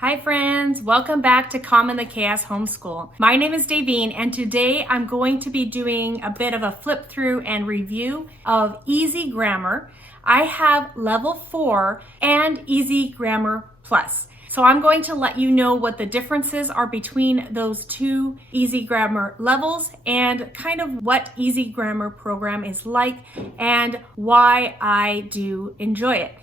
Hi friends, welcome back to Calm in the Chaos Homeschool. My name is Davine and today I'm going to be doing a bit of a flip through and review of Easy Grammar. I have level 4 and Easy Grammar Plus. So I'm going to let you know what the differences are between those two Easy Grammar levels and kind of what Easy Grammar program is like and why I do enjoy it.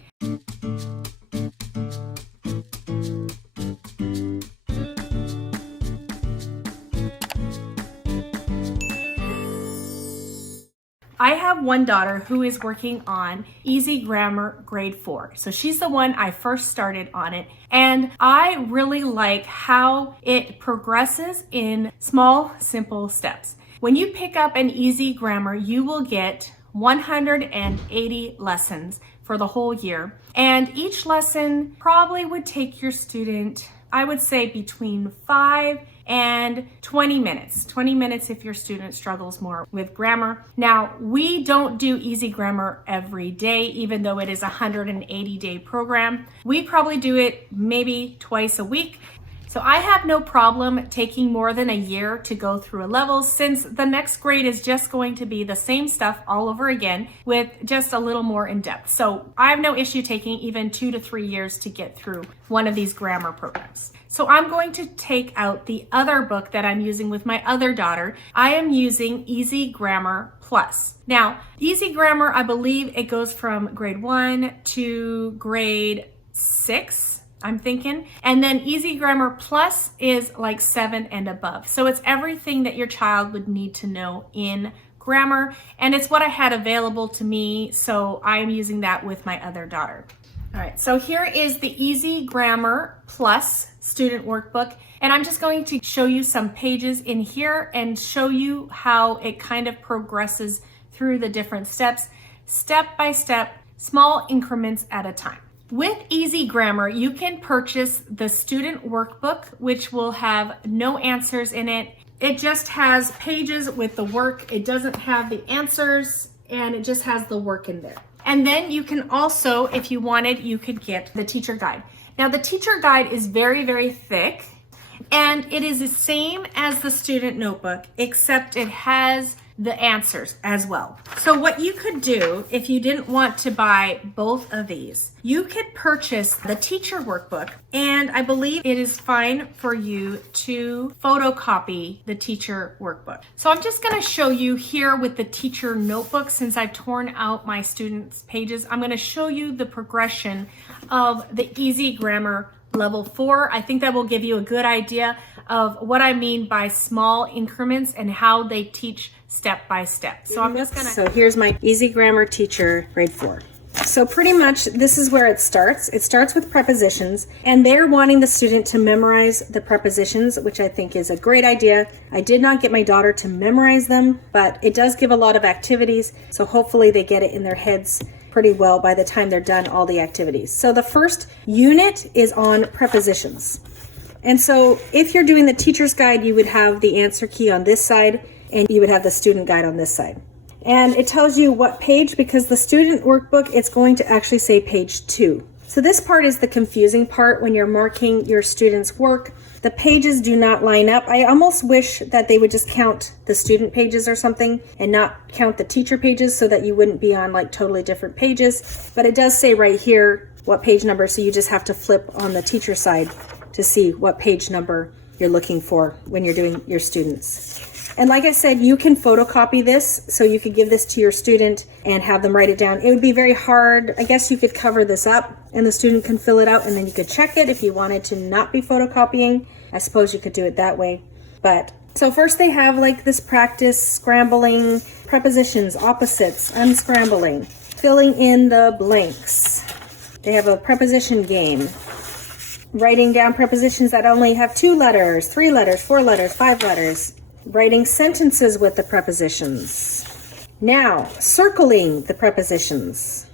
I have one daughter who is working on Easy Grammar Grade 4. So she's the one I first started on it. And I really like how it progresses in small, simple steps. When you pick up an Easy Grammar, you will get 180 lessons for the whole year. And each lesson probably would take your student, I would say, between 5 and 20 minutes. 20 minutes if your student struggles more with grammar. Now, we don't do Easy Grammar every day, even though it is a 180-day program. We probably do it maybe twice a week. So I have no problem taking more than a year to go through a level, since the next grade is just going to be the same stuff all over again with just a little more in depth. So I have no issue taking even 2 to 3 years to get through one of these grammar programs. So I'm going to take out the other book that I'm using with my other daughter. I am using Easy Grammar Plus. Now, Easy Grammar, I believe it goes from grade 1 to grade 6. I'm thinking. And then Easy Grammar Plus is like 7 and above. So it's everything that your child would need to know in grammar. And it's what I had available to me. So I'm using that with my other daughter. All right, so here is the Easy Grammar Plus student workbook. And I'm just going to show you some pages in here and show you how it kind of progresses through the different steps, step by step, small increments at a time. With Easy Grammar, you can purchase the student workbook, which will have no answers in it. It just has pages with the work. It doesn't have the answers, and it just has the work in there. And then you can also, if you wanted, you could get the teacher guide. Now, the teacher guide is very, very thick, and it is the same as the student notebook, except it has the answers as well. So what you could do if you didn't want to buy both of these, you could purchase the teacher workbook, and I believe it is fine for you to photocopy the teacher workbook. So I'm just going to show you here with the teacher notebook, since I've torn out my students' pages, I'm going to show you the progression of the Easy Grammar Level 4. I think that will give you a good idea of what I mean by small increments and how they teach step by step. So I'm just gonna... So here's my Easy Grammar teacher grade 4. So pretty much this is where it starts. It starts with prepositions, and they're wanting the student to memorize the prepositions, which I think is a great idea. I did not get my daughter to memorize them, but it does give a lot of activities. So hopefully they get it in their heads pretty well by the time they're done all the activities. So the first unit is on prepositions. And so if you're doing the teacher's guide, you would have the answer key on this side, and you would have the student guide on this side. And it tells you what page, because the student workbook, it's going to actually say page 2. So this part is the confusing part when you're marking your students' work. The pages do not line up. I almost wish that they would just count the student pages or something and not count the teacher pages, so that you wouldn't be on like totally different pages. But it does say right here what page number, so you just have to flip on the teacher side to see what page number you're looking for when you're doing your students. And like I said, you can photocopy this, so you could give this to your student and have them write it down. It would be very hard. I guess you could cover this up and the student can fill it out, and then you could check it if you wanted to not be photocopying. I suppose you could do it that way. But so first they have like this practice scrambling prepositions, opposites, unscrambling, filling in the blanks. They have a preposition game, writing down prepositions that only have 2 letters, 3 letters, 4 letters, 5 letters. Writing sentences with the prepositions. Now, circling the prepositions.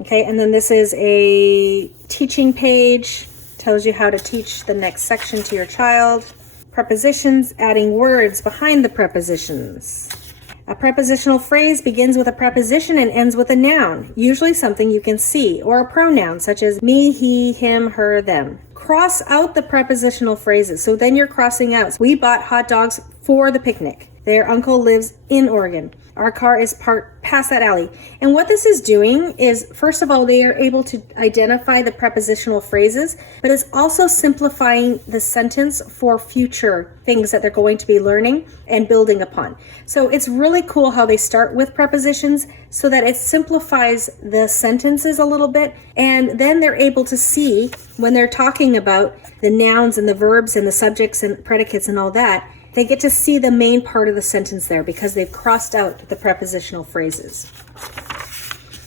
Okay, and then this is a teaching page. Tells you how to teach the next section to your child. Prepositions, adding words behind the prepositions. A prepositional phrase begins with a preposition and ends with a noun, usually something you can see, or a pronoun such as me, he, him, her, them. Cross out the prepositional phrases. So then you're crossing out. We bought hot dogs for the picnic. Their uncle lives in Oregon. Our car is parked past that alley. And what this is doing is, first of all, they are able to identify the prepositional phrases, but it's also simplifying the sentence for future things that they're going to be learning and building upon. So it's really cool how they start with prepositions so that it simplifies the sentences a little bit. And then they're able to see when they're talking about the nouns and the verbs and the subjects and predicates and all that, they get to see the main part of the sentence there because they've crossed out the prepositional phrases.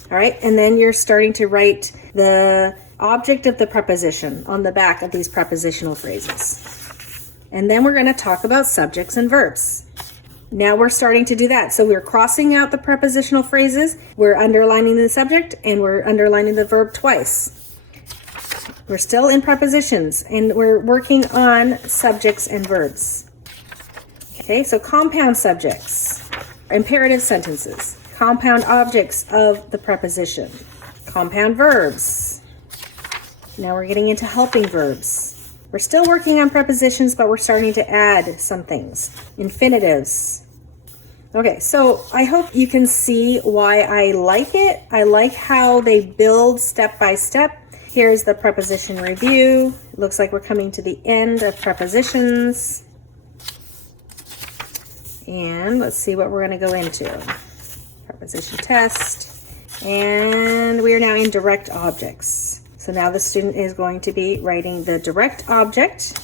All right, and then you're starting to write the object of the preposition on the back of these prepositional phrases. And then we're going to talk about subjects and verbs. Now we're starting to do that. So we're crossing out the prepositional phrases, we're underlining the subject, and we're underlining the verb twice. We're still in prepositions, and we're working on subjects and verbs. Okay, so compound subjects, imperative sentences, compound objects of the preposition, compound verbs. Now we're getting into helping verbs. We're still working on prepositions, but we're starting to add some things. Infinitives. Okay, so I hope you can see why I like it. I like how they build step by step. Here's the preposition review. It looks like we're coming to the end of prepositions. And let's see what we're going to go into. Preposition test. And we are now in direct objects. So now the student is going to be writing the direct object.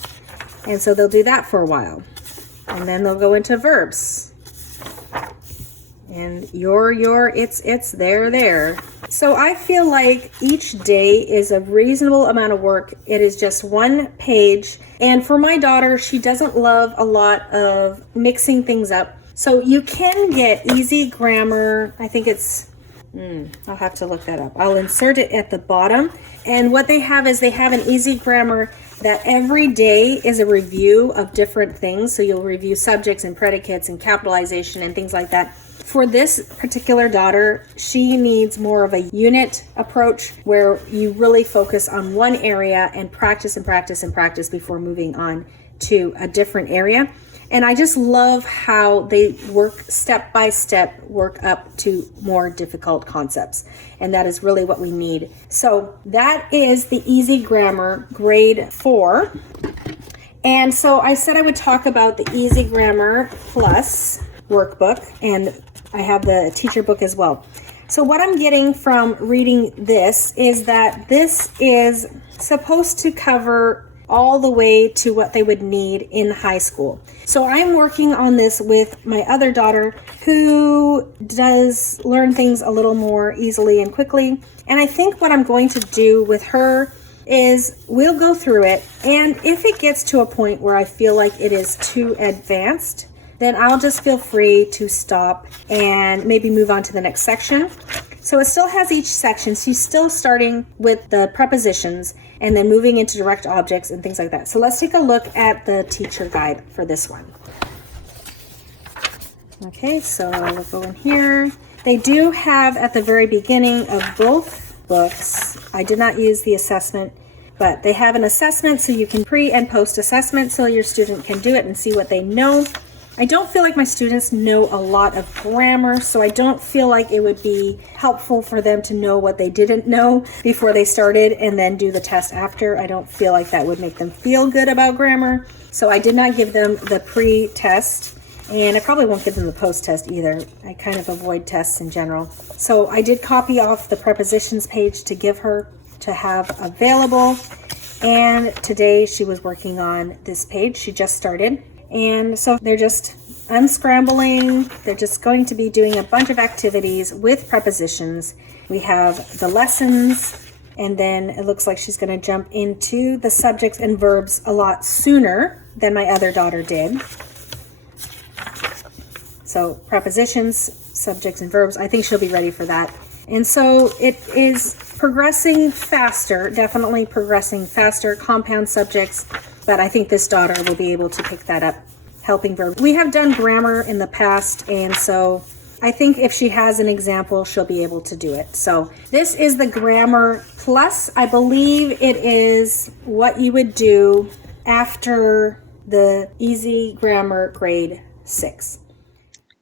And so they'll do that for a while. And then they'll go into verbs. And your, it's, there. So I feel like each day is a reasonable amount of work. It is just one page. And for my daughter, she doesn't love a lot of mixing things up. So you can get easy grammar. I think it's, I'll have to look that up. I'll insert it at the bottom. And what they have is they have an easy grammar that every day is a review of different things. So you'll review subjects and predicates and capitalization and things like that. For this particular daughter, she needs more of a unit approach where you really focus on one area and practice and practice and practice before moving on to a different area. And I just love how they work step by step, work up to more difficult concepts. And that is really what we need. So that is the Easy Grammar Grade 4. And so I said I would talk about the Easy Grammar Plus workbook, and I have the teacher book as well. So what I'm getting from reading this is that this is supposed to cover all the way to what they would need in high school. So I'm working on this with my other daughter who does learn things a little more easily and quickly. And I think what I'm going to do with her is we'll go through it. And if it gets to a point where I feel like it is too advanced, then I'll just feel free to stop and maybe move on to the next section. So it still has each section. She's still starting with the prepositions and then moving into direct objects and things like that. So let's take a look at the teacher guide for this one. Okay, so we'll go in here. They do have at the very beginning of both books, I did not use the assessment, but they have an assessment so you can pre and post assessment so your student can do it and see what they know. I don't feel like my students know a lot of grammar, so I don't feel like it would be helpful for them to know what they didn't know before they started and then do the test after. I don't feel like that would make them feel good about grammar. So I did not give them the pre-test, and I probably won't give them the post-test either. I kind of avoid tests in general. So I did copy off the prepositions page to give her to have available. And today she was working on this page. She just started. And so they're just unscrambling. They're just going to be doing a bunch of activities with prepositions. We have the lessons, and then it looks like she's going to jump into the subjects and verbs a lot sooner than my other daughter did. So prepositions, subjects, and verbs, I think she'll be ready for that. And so it is progressing faster, definitely progressing faster, compound subjects, but I think this daughter will be able to pick that up helping verb. We have done grammar in the past, and so I think if she has an example, she'll be able to do it. So this is the Grammar Plus. I believe it is what you would do after the Easy Grammar Grade 6.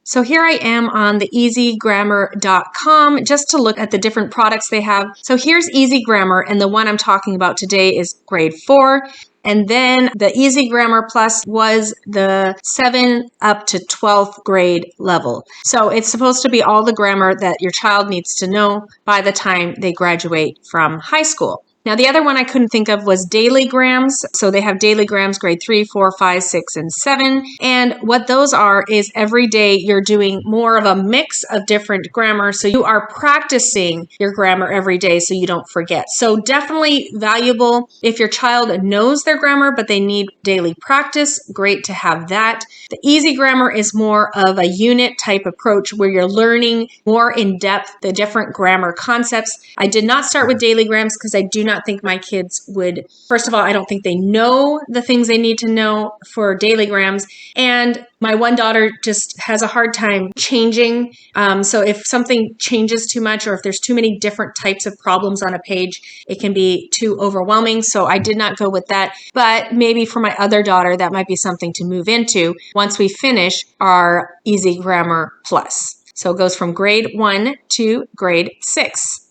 So here I am on the easygrammar.com just to look at the different products they have. So here's Easy Grammar, and the one I'm talking about today is grade 4. And then the Easy Grammar Plus was the 7 up to 12th grade level. So it's supposed to be all the grammar that your child needs to know by the time they graduate from high school. Now, the other one I couldn't think of was Daily Grams. So they have Daily Grams grade 3, 4, 5, 6, and 7. And what those are is every day you're doing more of a mix of different grammar. So you are practicing your grammar every day so you don't forget. So definitely valuable if your child knows their grammar, but they need daily practice. Great to have that. The Easy Grammar is more of a unit type approach where you're learning more in depth the different grammar concepts. I did not start with Daily Grams because I do not think my kids would. First of all, I don't think they know the things they need to know for Daily Grams. And my one daughter just has a hard time changing. So if something changes too much or if there's too many different types of problems on a page, it can be too overwhelming. So I did not go with that. But maybe for my other daughter, that might be something to move into once we finish our Easy Grammar Plus. So it goes from grade 1 to grade 6.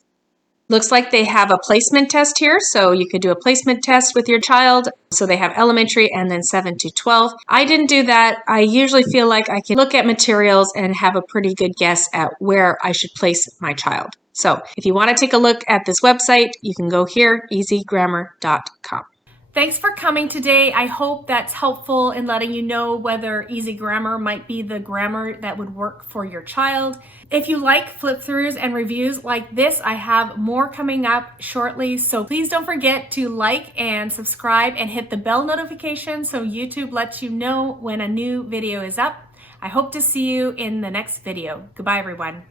Looks like they have a placement test here, so you could do a placement test with your child. So they have elementary and then 7 to 12. I didn't do that. I usually feel like I can look at materials and have a pretty good guess at where I should place my child. So if you want to take a look at this website, you can go here, easygrammar.com. Thanks for coming today. I hope that's helpful in letting you know whether Easy Grammar might be the grammar that would work for your child. If you like flip throughs and reviews like this, I have more coming up shortly. So please don't forget to like and subscribe and hit the bell notification so YouTube lets you know when a new video is up. I hope to see you in the next video. Goodbye, everyone.